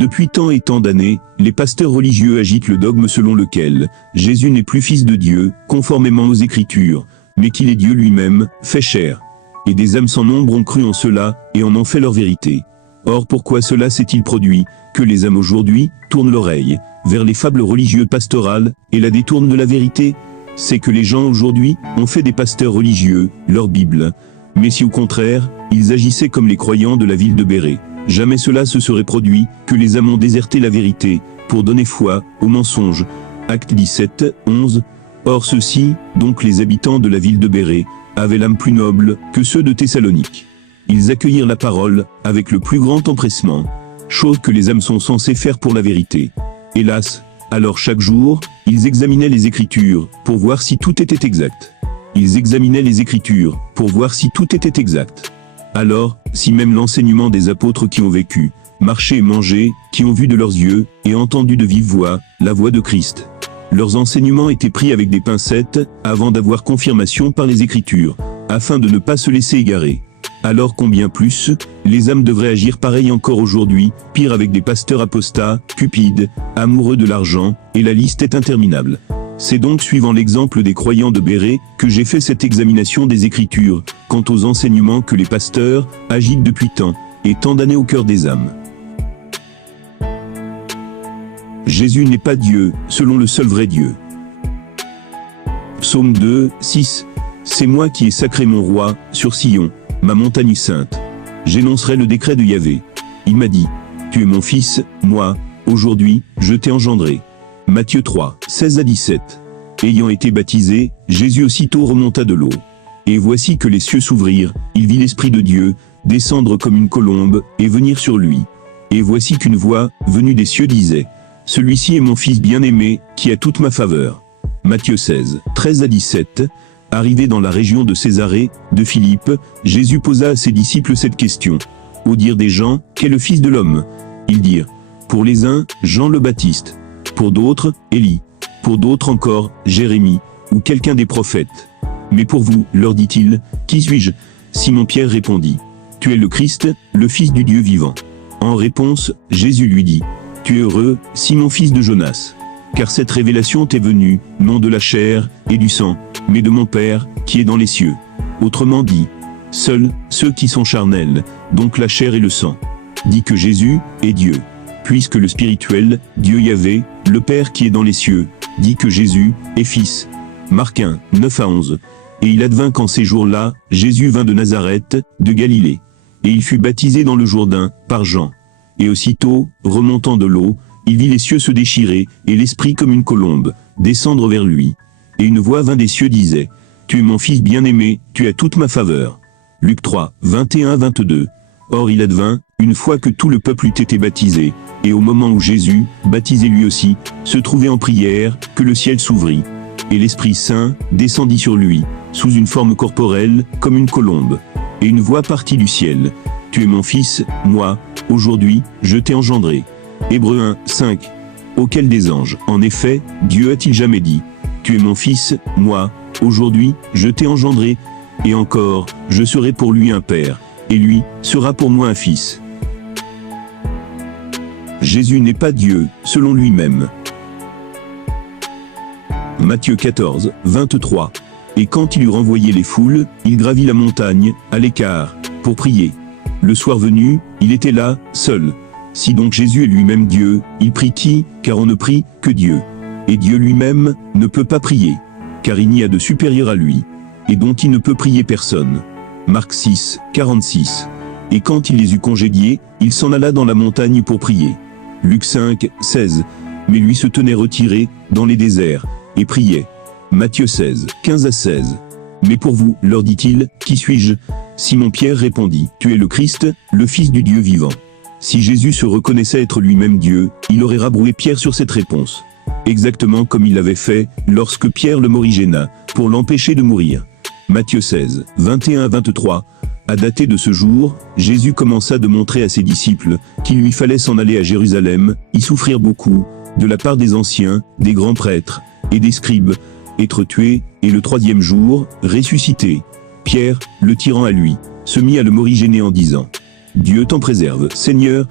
Depuis tant et tant d'années, les pasteurs religieux agitent le dogme selon lequel Jésus n'est plus fils de Dieu, conformément aux Écritures, mais qu'il est Dieu lui-même, fait chair. Et des âmes sans nombre ont cru en cela, et en ont fait leur vérité. Or pourquoi cela s'est-il produit, que les âmes aujourd'hui tournent l'oreille vers les fables religieuses pastorales, et la détournent de la vérité? C'est que les gens aujourd'hui ont fait des pasteurs religieux leur Bible. Mais si au contraire, ils agissaient comme les croyants de la ville de Bérée, jamais cela se serait produit, que les âmes ont déserté la vérité, pour donner foi au mensonge. Acte 17, 11. Or ceux-ci, donc les habitants de la ville de Bérée, avaient l'âme plus noble que ceux de Thessalonique. Ils accueillirent la parole avec le plus grand empressement, chose que les âmes sont censées faire pour la vérité. Hélas, alors chaque jour, ils examinaient les Écritures pour voir si tout était exact. Ils examinaient les Écritures pour voir si tout était exact. Alors, si même l'enseignement des apôtres qui ont vécu, marché et mangé, qui ont vu de leurs yeux, et entendu de vive voix, la voix de Christ, leurs enseignements étaient pris avec des pincettes, avant d'avoir confirmation par les Écritures, afin de ne pas se laisser égarer. Alors combien plus, les âmes devraient agir pareil encore aujourd'hui, pire avec des pasteurs apostats, cupides, amoureux de l'argent, et la liste est interminable. C'est donc suivant l'exemple des croyants de Bérée, que j'ai fait cette examination des Écritures, quant aux enseignements que les pasteurs agitent depuis tant, et tant d'années au cœur des âmes. Jésus n'est pas Dieu, selon le seul vrai Dieu. Psaume 2, 6. C'est moi qui ai sacré mon roi, sur Sion, ma montagne sainte. J'énoncerai le décret de Yahvé. Il m'a dit, tu es mon fils, moi, aujourd'hui, je t'ai engendré. Matthieu 3, 16 à 17. Ayant été baptisé, Jésus aussitôt remonta de l'eau. Et voici que les cieux s'ouvrirent, il vit l'Esprit de Dieu, descendre comme une colombe, et venir sur lui. Et voici qu'une voix, venue des cieux disait, celui-ci est mon fils bien-aimé, qui a toute ma faveur. Matthieu 16, 13 à 17. Arrivé dans la région de Césarée, de Philippe, Jésus posa à ses disciples cette question. Au dire des gens, qu'est le Fils de l'homme? Ils dirent, pour les uns, Jean le Baptiste. Pour d'autres, Élie. Pour d'autres encore, Jérémie, ou quelqu'un des prophètes. Mais pour vous, leur dit-il, qui suis-je? Simon-Pierre répondit, tu es le Christ, le Fils du Dieu vivant. En réponse, Jésus lui dit, tu es heureux, Simon fils de Jonas. Car cette révélation t'est venue, non de la chair et du sang, mais de mon Père, qui est dans les cieux. Autrement dit, seuls ceux qui sont charnels, donc la chair et le sang, dit que Jésus est Dieu. Puisque le spirituel, Dieu Yahvé, le Père qui est dans les cieux, dit que Jésus est Fils. Marc 1, 9 à 11. Et il advint qu'en ces jours-là, Jésus vint de Nazareth, de Galilée. Et il fut baptisé dans le Jourdain, par Jean. Et aussitôt, remontant de l'eau, il vit les cieux se déchirer, et l'Esprit comme une colombe, descendre vers lui. Et une voix vint des cieux disait, tu es mon fils bien-aimé, tu as toute ma faveur. Luc 3, 21 à 22. Or il advint, une fois que tout le peuple eut été baptisé, et au moment où Jésus, baptisé lui aussi, se trouvait en prière, que le ciel s'ouvrit. Et l'Esprit Saint descendit sur lui, sous une forme corporelle, comme une colombe. Et une voix partit du ciel. Tu es mon fils, moi, aujourd'hui, je t'ai engendré. Hébreux 1, 5. Auquel des anges, en effet, Dieu a-t-il jamais dit, tu es mon fils, moi, aujourd'hui, je t'ai engendré. Et encore, je serai pour lui un père, et lui sera pour moi un fils. Jésus n'est pas Dieu, selon lui-même. Matthieu 14, 23. Et quand il eut renvoyé les foules, il gravit la montagne, à l'écart, pour prier. Le soir venu, il était là, seul. Si donc Jésus est lui-même Dieu, il prie qui? Car on ne prie que Dieu. Et Dieu lui-même ne peut pas prier, car il n'y a de supérieur à lui, et dont il ne peut prier personne. Marc 6, 46. Et quand il les eut congédiés, il s'en alla dans la montagne pour prier. Luc 5, 16. Mais lui se tenait retiré, dans les déserts, et priait. Matthieu 16, 15 à 16. Mais pour vous, leur dit-il, qui suis-je? Simon-Pierre répondit, tu es le Christ, le Fils du Dieu vivant. Si Jésus se reconnaissait être lui-même Dieu, il aurait rabroué Pierre sur cette réponse. Exactement comme il l'avait fait, lorsque Pierre le morigéna, pour l'empêcher de mourir. Matthieu 16, 21 à 23. À dater de ce jour, Jésus commença de montrer à ses disciples qu'il lui fallait s'en aller à Jérusalem, y souffrir beaucoup, de la part des anciens, des grands prêtres, et des scribes, être tué, et le troisième jour, ressuscité. Pierre, le tirant à lui, se mit à le morigéner en disant, Dieu t'en préserve, Seigneur,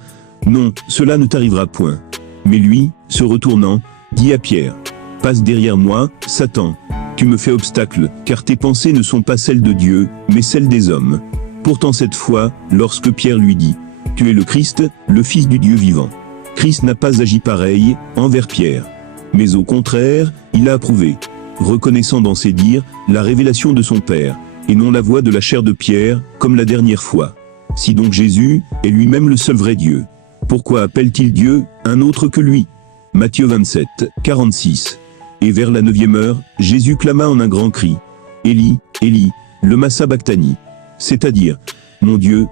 Non, cela ne t'arrivera point. Mais lui, se retournant, dit à Pierre, passe derrière moi, Satan. Tu me fais obstacle, car tes pensées ne sont pas celles de Dieu, mais celles des hommes. Pourtant cette fois, lorsque Pierre lui dit, tu es le Christ, le Fils du Dieu vivant. Christ n'a pas agi pareil envers Pierre. Mais au contraire, il a approuvé, reconnaissant dans ses dires la révélation de son Père, et non la voix de la chair de Pierre, comme la dernière fois. Si donc Jésus est lui-même le seul vrai Dieu, pourquoi appelle-t-il Dieu un autre que lui? Matthieu 27, 46. Et vers la 9e heure, Jésus clama en un grand cri, Élie, Élie, lema sabachthani. C'est-à-dire, mon Dieu,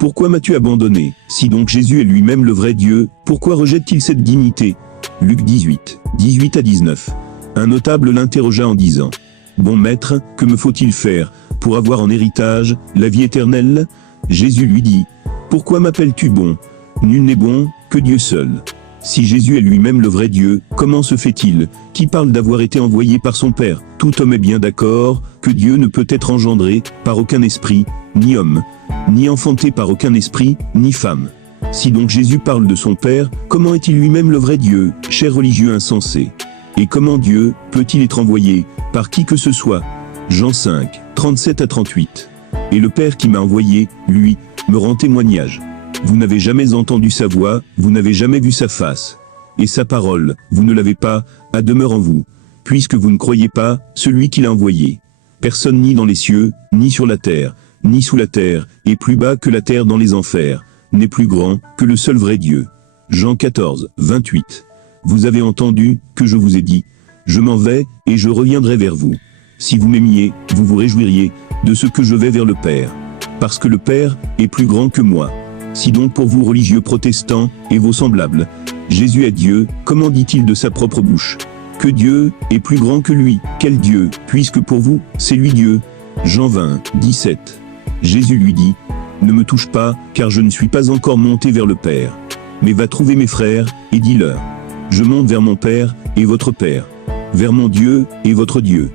pourquoi m'as-tu abandonné? Si donc Jésus est lui-même le vrai Dieu, pourquoi rejette-t-il cette dignité? Luc 18, 18 à 19. Un notable l'interrogea en disant, bon maître, que me faut-il faire pour avoir en héritage la vie éternelle? Jésus lui dit, pourquoi m'appelles-tu bon? Nul n'est bon que Dieu seul. Si Jésus est lui-même le vrai Dieu, comment se fait-il qu'il parle d'avoir été envoyé par son Père? Tout homme est bien d'accord que Dieu ne peut être engendré par aucun esprit, ni homme, ni enfanté par aucun esprit, ni femme. Si donc Jésus parle de son Père, comment est-il lui-même le vrai Dieu, cher religieux insensé? Et comment Dieu peut-il être envoyé par qui que ce soit? Jean 5, 37 à 38. Et le Père qui m'a envoyé, lui, me rend témoignage. Vous n'avez jamais entendu sa voix, vous n'avez jamais vu sa face. Et sa parole, vous ne l'avez pas, à demeure en vous, puisque vous ne croyez pas celui qui l'a envoyé. Personne ni dans les cieux, ni sur la terre, ni sous la terre, et plus bas que la terre dans les enfers, n'est plus grand que le seul vrai Dieu. Jean 14, 28. Vous avez entendu que je vous ai dit, je m'en vais, et je reviendrai vers vous. Si vous m'aimiez, vous vous réjouiriez de ce que je vais vers le Père. Parce que le Père est plus grand que moi. Si donc pour vous religieux protestants et vos semblables, Jésus est Dieu, comment dit-il de sa propre bouche que Dieu est plus grand que lui? Quel Dieu, puisque pour vous, c'est lui Dieu? Jean 20, 17. Jésus lui dit, ne me touche pas, car je ne suis pas encore monté vers le Père. Mais va trouver mes frères, et dis-leur, je monte vers mon Père, et votre Père, vers mon Dieu, et votre Dieu.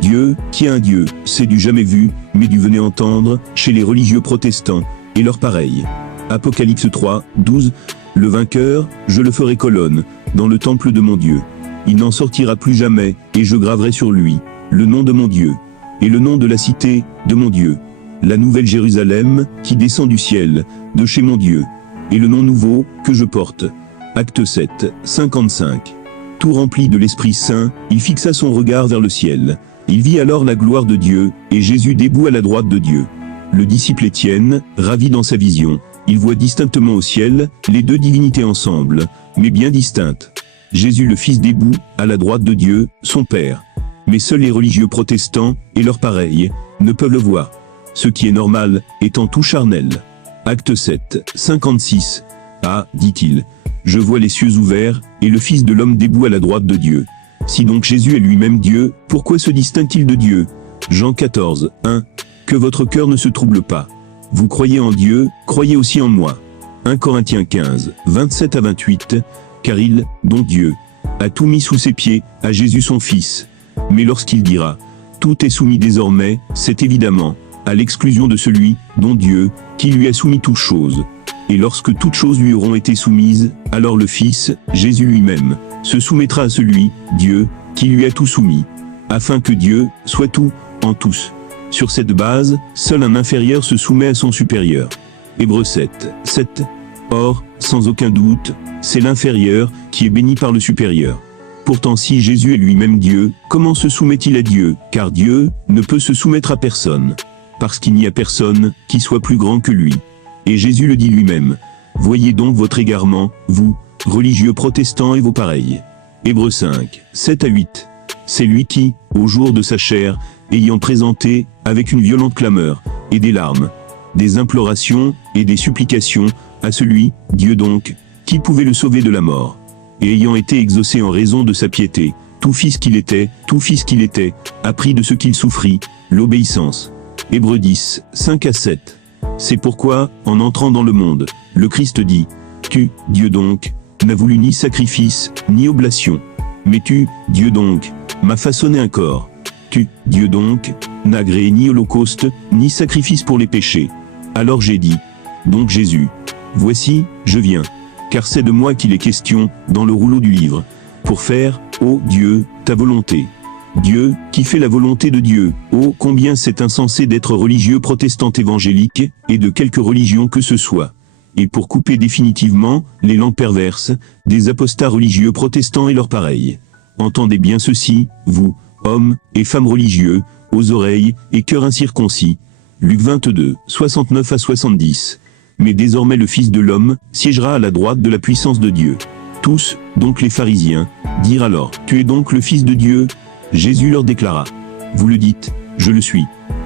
Dieu, qui est un Dieu, c'est du jamais vu, mais du venez entendre, chez les religieux protestants, et leurs pareils. Apocalypse 3, 12, le vainqueur, je le ferai colonne, dans le temple de mon Dieu. Il n'en sortira plus jamais, et je graverai sur lui, le nom de mon Dieu, et le nom de la cité, de mon Dieu. La nouvelle Jérusalem, qui descend du ciel, de chez mon Dieu, et le nom nouveau, que je porte. Acte 7, 55. Tout rempli de l'Esprit Saint, il fixa son regard vers le ciel. Il vit alors la gloire de Dieu, et Jésus debout à la droite de Dieu. Le disciple Étienne, ravi dans sa vision, il voit distinctement au ciel, les deux divinités ensemble, mais bien distinctes. Jésus le Fils debout, à la droite de Dieu, son Père. Mais seuls les religieux protestants, et leurs pareils, ne peuvent le voir. Ce qui est normal, étant tout charnel. Acte 7, 56. Ah, dit-il, je vois les cieux ouverts, et le Fils de l'homme debout à la droite de Dieu. Si donc Jésus est lui-même Dieu, pourquoi se distingue-t-il de Dieu? Jean 14, 1. Que votre cœur ne se trouble pas. Vous croyez en Dieu, croyez aussi en moi. 1 Corinthiens 15, 27 à 28. Car il, donc Dieu, a tout mis sous ses pieds, à Jésus son Fils. Mais lorsqu'il dira, tout est soumis désormais, c'est évidemment, à l'exclusion de celui, dont Dieu, qui lui a soumis toutes choses. Et lorsque toutes choses lui auront été soumises, alors le Fils, Jésus lui-même, se soumettra à celui, Dieu, qui lui a tout soumis, afin que Dieu soit tout, en tous. Sur cette base, seul un inférieur se soumet à son supérieur. Hébreux 7, 7. Or, sans aucun doute, c'est l'inférieur qui est béni par le supérieur. Pourtant si Jésus est lui-même Dieu, comment se soumet-il à Dieu? Car Dieu ne peut se soumettre à personne. Parce qu'il n'y a personne qui soit plus grand que lui. Et Jésus le dit lui-même. Voyez donc votre égarement, vous, religieux protestants et vos pareils. Hébreux 5, 7 à 8. C'est lui qui, au jour de sa chair, ayant présenté, avec une violente clameur, et des larmes, des implorations, et des supplications, à celui, Dieu donc, qui pouvait le sauver de la mort. Et ayant été exaucé en raison de sa piété, tout fils qu'il était, a pris de ce qu'il souffrit, l'obéissance. Hébreux 10, 5 à 7. C'est pourquoi, en entrant dans le monde, le Christ dit, tu, Dieu donc, n'as voulu ni sacrifice, ni oblation. Mais tu, Dieu donc, m'as façonné un corps. Tu, Dieu donc, n'as agréé ni holocauste, ni sacrifice pour les péchés. Alors j'ai dit, donc Jésus, Voici, je viens. Car c'est de moi qu'il est question, dans le rouleau du livre. Pour faire, ô Dieu, ta volonté. Dieu, qui fait la volonté de Dieu. Oh, combien c'est insensé d'être religieux protestant évangélique, et de quelque religion que ce soit. Et pour couper définitivement les langues perverses des apostats religieux protestants et leurs pareils. Entendez bien ceci, vous, hommes et femmes religieux, aux oreilles et cœurs incirconcis. Luc 22, 69 à 70. Mais désormais le Fils de l'homme siégera à la droite de la puissance de Dieu. Tous, donc les pharisiens, dirent alors, tu es donc le Fils de Dieu? Jésus leur déclara, vous le dites, je le suis.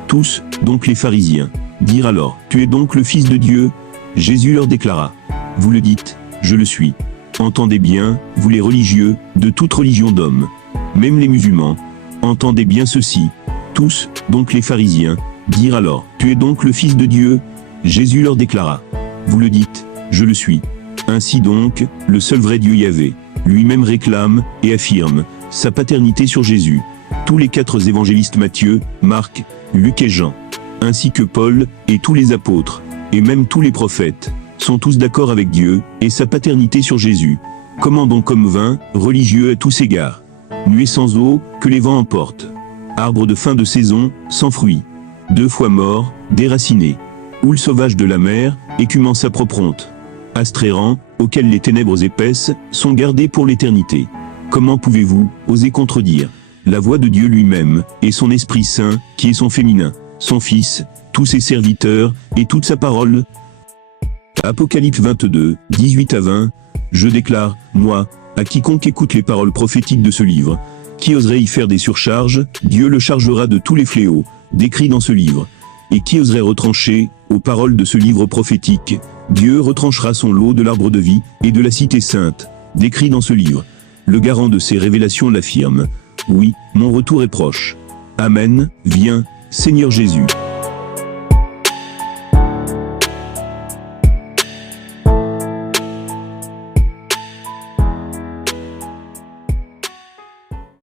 Tous, donc les pharisiens, dirent alors, tu es donc le Fils de Dieu? Jésus leur déclara, vous le dites, je le suis. Entendez bien, vous les religieux, de toute religion d'hommes, même les musulmans, entendez bien ceci. Tous, donc les pharisiens, dirent alors, tu es donc le Fils de Dieu? Jésus leur déclara, vous le dites, je le suis. Ainsi donc, le seul vrai Dieu Yahvé, lui-même réclame et affirme sa paternité sur Jésus. Tous les 4 évangélistes Matthieu, Marc, Luc et Jean, ainsi que Paul et tous les apôtres, et même tous les prophètes, sont tous d'accord avec Dieu et sa paternité sur Jésus. Comment donc comme vin, religieux à tous égards, nuée sans eau, que les vents emportent, arbre de fin de saison, sans fruits, 2 fois mort, déraciné, houle sauvage de la mer, écumant sa propre honte, astre errant, auquel les ténèbres épaisses sont gardées pour l'éternité. Comment pouvez-vous oser contredire la voix de Dieu lui-même, et son Esprit Saint, qui est son féminin, son Fils, tous ses serviteurs, et toute sa parole? Apocalypse 22, 18 à 20, je déclare, moi, à quiconque écoute les paroles prophétiques de ce livre, qui oserait y faire des surcharges, Dieu le chargera de tous les fléaux, décrits dans ce livre. Et qui oserait retrancher, aux paroles de ce livre prophétique, Dieu retranchera son lot de l'arbre de vie, et de la cité sainte, décrits dans ce livre. Le garant de ces révélations l'affirme. Oui, mon retour est proche. Amen, viens, Seigneur Jésus.